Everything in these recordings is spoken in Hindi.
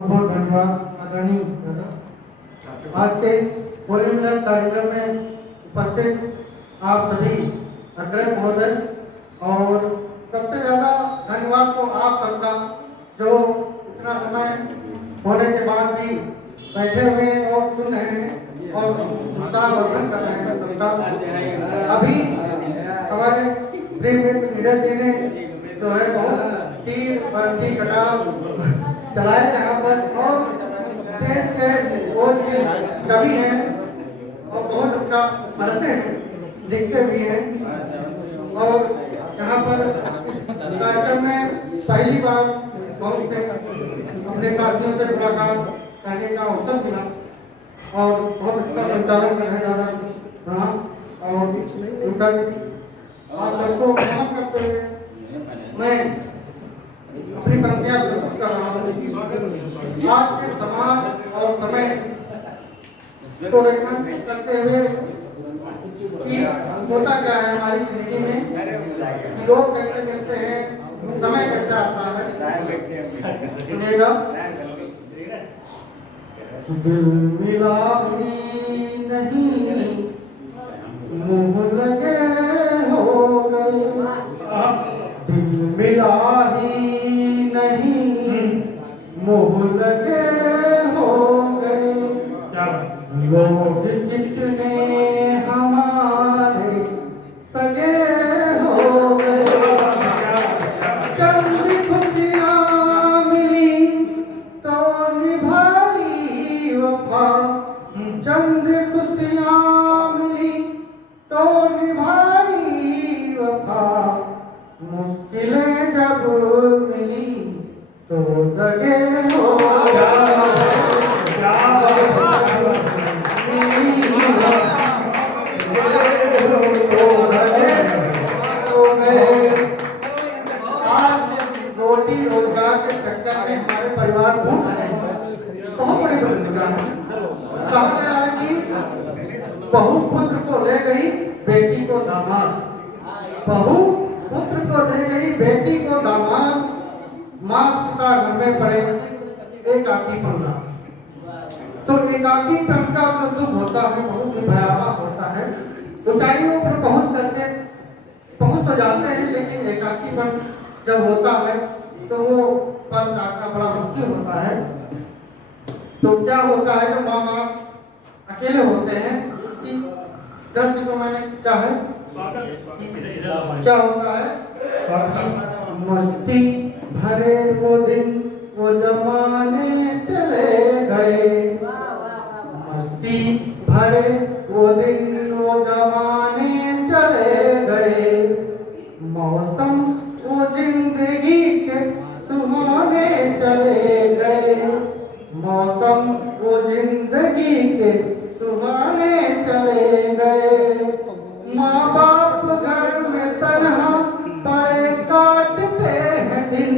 बहुत धन्यवाद आदरणीय दादा। आज के होली मिलन कार्यक्रम में उपस्थित आप सभी अग्रज महोदय और सबसे ज्यादा धन्यवाद तो आप सबका जो इतना समय होने के बाद भी बैठे हुए और सुन रहे हैं और उत्साहवर्धन कर रहे हैं सबका। अभी हमारे प्रिय मित्र नीरज जी ने जो है बहुत तीर बरछी कटाव चलाए यहाँ पर और देश के वो कवि हैं और बहुत अच्छा पढ़ते हैं लिखते भी हैं और यहाँ पर कार्यक्रम में पहली बार बहुत से अपने साथियों से मुलाकात करने का अवसर मिला और बहुत अच्छा संचालन कर रहे दादा और उनका आप सबको प्रणाम करते हुए मैं अपनी पंक्तियां प्रस्तुत कर रहा हूँ। आज के समाज और समय को रेखांकित करते हुए कि होता क्या है हमारी जिंदगी में, लोग कैसे मिलते हैं, समय कैसे आता है। सुनिएगा। दिल मिला ही नहीं मुँह लगे हो गए, दिल मिला ही नहीं मुँह लगे हो गए, लोग कितने हमारे सगे हो गए, चंद खुशियाँ मिली तो निभाई वफा, चंद खुशियाँ मिली तो निभाई वफा, मुश्किलें जब मिली तो लगे हो आज रोटी रोजगार के चक्कर में हमारे परिवार घूम रहे हैं। बहुत बड़ी भूमिका है। कहा गया है कि बहू पुत्र को ले गई बेटी को दामाद, बहू पुत्र को ले गई बेटी को दामाद, माता पिता घर में पड़े एकाकी पन्ना। तो एकाकी पन का जो दुख होता है बहुत ही भयावह होता है। ऊंचाइयों पर पहुंच तो जाते हैं लेकिन एकाकीपन जब होता है तो वो पल काटना बड़ा मुश्किल होता है। तो क्या होता है जब माँ बाप अकेले होते हैं, इसी दृश्य को मैंने चाहे क्या होता है, मस्ती भरे वो दिन वो जमाने चले गए, मस्ती भरे वो दिन वो जमाने चले गए, मौसम वो जिंदगी के सुहाने चले गए, मौसम वो जिंदगी के सुहाने चले गए, माँ बाप घर में तन्हा पड़े काटते हैं दिन,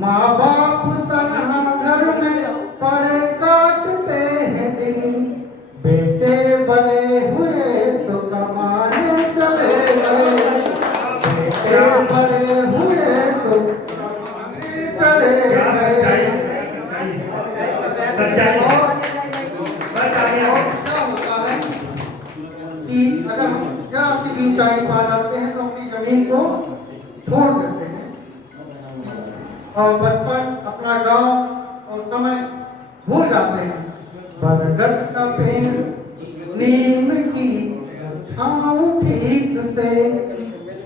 माँ बाप तन्हा घर में पड़े काटते हैं दिन, बेटे बड़े हुए तो कमाने चले गए, बेटे बड़े हुए तो कमाने चले गए। कि अगर हम जरा सी भी ऊंचाई पा जाते हैं तो अपनी जमीन को छोड़ देते हैं और बचपन अपना गांव और समय भूल जाते हैं। बरगद का पेड़ नीम की छाँव ठीक से,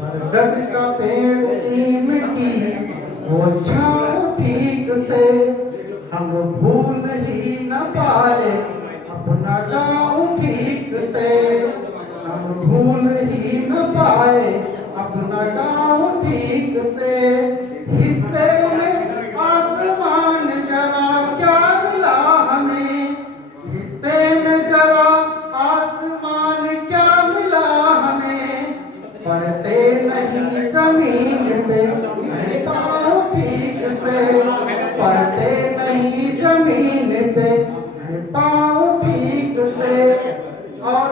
बरगद का पेड़ नीम की वो छाँव ठीक से, हम भूल ही न पाए अपना गाँव ठीक से, हम भूल ही न पाए अपना गाँव ठीक से, हिस्से में आसमान जरा क्या मिला हमें, हिस्से में जरा आसमान क्या मिला हमें, पढ़ते नहीं जमीन पे पाँव ठीक से, पढ़ते नहीं जमीन पे पाँव ठीक से। और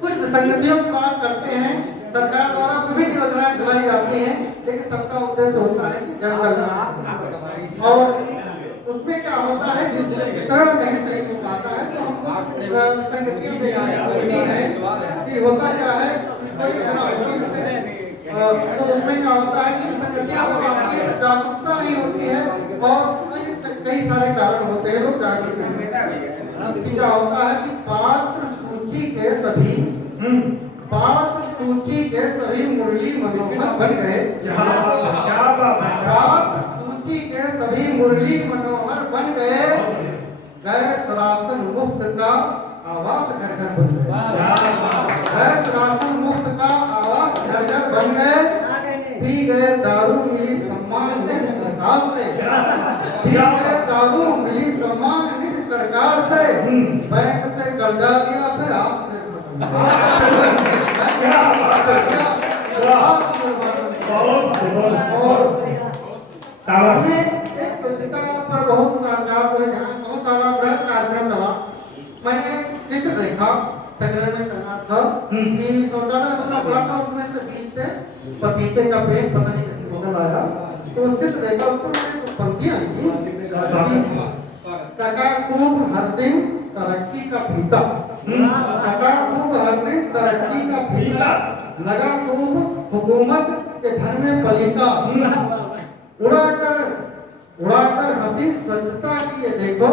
कुछ संगठनों की बात करते हैं, सरकार द्वारा विभिन्न योजनाएं चलाई जाती हैं, लेकिन सबका उद्देश्य होता है कि जन कल्याण। और उसमें क्या होता है कि वितरण नहीं सही हो पाता है, तो हमको संगतियों में है कि होता क्या है कोई तो उसमें क्या होता है कि संगतियां जब आती है जागरूकता नहीं होती है और कई सारे कारण होते हैं, लोग जागरूक नहीं। क्या होता है कि पात्र सूची के सभी मुरली मनोहर बन गए। क्या बात है। पात्र सूची के सभी मुरली मनोहर बन गए, गए सरासन मुक्त का आवास घर घर बन गए। गए सरासन मुक्त का आवास घर घर बन गए, पी गए दारू मिली सम्मान निधि सरकार से, पी गए दारू मिली सम्मान निधि सरकार से, बैंक से कर्जा लिया फिर आपने एक स्वच्छता पर बहुत सरकार जो है जहाँ बहुत सारा बृहद कार्यक्रम चला। मैंने चित्र देखा संग्रह में करना था कि शौचालय दूसरा बड़ा था, उसमें से बीच से पपीते का पेड़ पता नहीं कैसे निकल आया, तो उस चित्र देखा उसको मैंने पंक्तियां लिखी। कटा खूब हर दिन तरक्की का फीता, कटा खूब हर दिन तरक्की का फीता, लगा खूब हुकूमत के घर में पलीता, उड़ाकर हंसी स्वच्छता की ये देखो,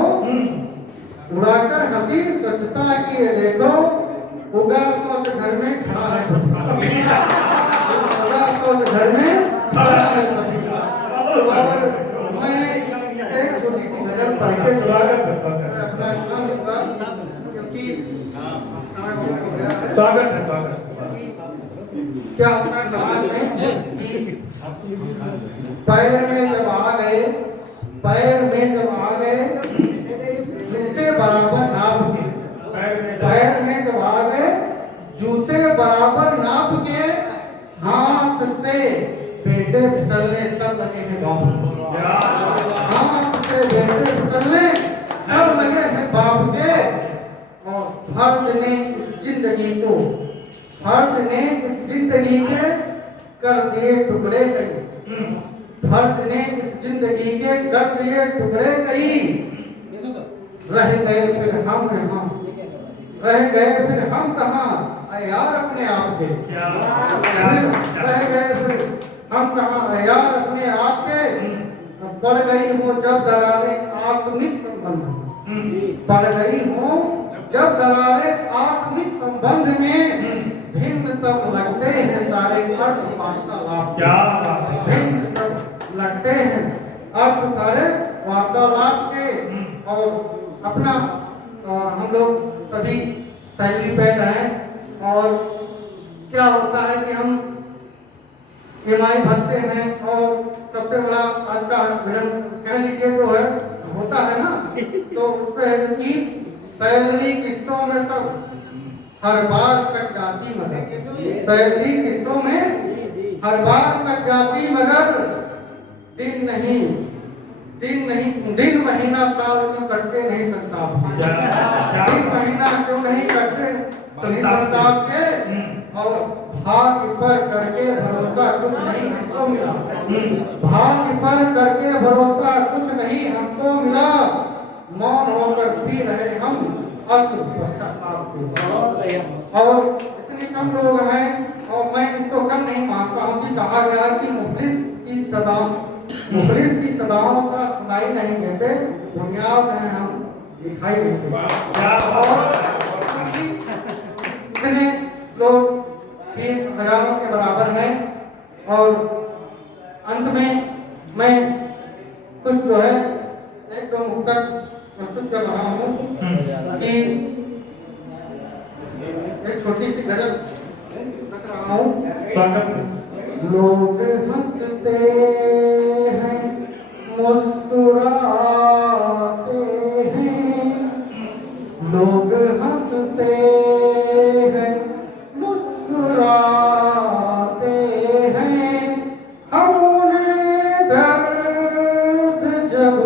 उड़ाकर हंसी स्वच्छता की ये देखो, उगा सोच घर में खड़ा है, उगा सोच घर में खड़ा है। और मैं एक छोटी सी नजर पढ़ के अपना स्थान लूंगा क्योंकि स्वागत है, स्वागत है। क्या होता है समाज में कि पैर में जब आ गए, पैर में जब आ गए जूते बराबर नाप के, पैर में जब आ गए जूते बराबर नाप के, हाथ से बेटे फिसलने तब लगे हैं बाप, हाथ से बेटे फिसलने तब लगे हैं बाप के। और फर्ज ने इस जिंदगी को, फर्ज ने इस जिंदगी के कर दिए टुकड़े कई, फर्ज ने इस जिंदगी के कर दिए टुकड़े कई, रह गए फिर हम यहाँ, रह गए फिर हम कहाँ यार अपने आप के, रह गए फिर हम कहाँ यार अपने आप के। पड़ गई हो जब दरारें आत्मिक संबंध, पड़ गई हो जब दरारें आत्मिक संबंध में, भिन्न तब लगते हैं सारे अर्थ वार्तालाप, भिन्न तब लगते हैं अर्थ सारे वार्तालाप के। और अपना हम लोग सभी सैलरी पेड हैं और क्या होता है कि हम ईएमआई भरते हैं और सबसे बड़ा आज का विडम कह लीजिए तो है होता है ना, तो उस पे है कि सैलरी किस्तों में सब हर बार कट जाती मगर, सैलरी किस्तों में हर बार कट जाती मगर, दिन नहीं दिन महीना साल क्यों कटते नहीं संताप के, दिन महीना क्यों नहीं कटते नहीं संताप के। और भाग्य पर करके भरोसा कुछ नहीं हमको मिला, भाग्य पर करके भरोसा कुछ नहीं हमको मिला, मौन होकर पी रहे हम अश्रु पश्चाताप के। और इतने कम लोग हैं और मैं इनको कम नहीं मानता हूँ कि कहा गया कि मुखलिस की सदाओं का सुनाई नहीं देते, बुनियाद है हम दिखाई देते। और इतने लोग 3,000 के बराबर हैं। और अंत में मैं कुछ जो है एक दो मुक्तक प्रस्तुत कर रहा हूँ कि एक छोटी सी गजल रख रहा हूँ। लोग हंसते हैं मुस्कुराते हैं, लोग हंसते हैं मुस्कुराते हैं, हम उन्हें दर्द जब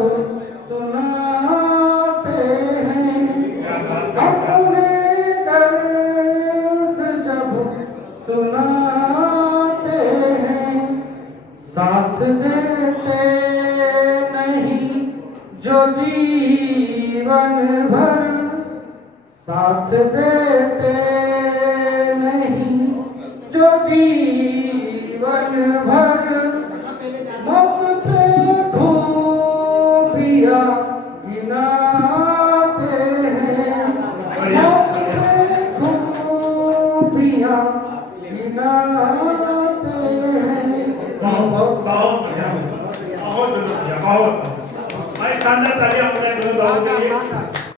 सुनाते हैं, हम उन्हें दर्द जब सुनाते हैं, साथ देते नहीं जो जीवन भर साथ देते नहीं, जो जीवन भर मुख पे खूबियाँ गिनाते हैं, मुख पे खूबियाँ गिनाते हैं। बहुत बढ़िया, बहुत बढ़िया, बहुत। भाई शानदार तालियां हो जाए दोनों लोगों के लिए।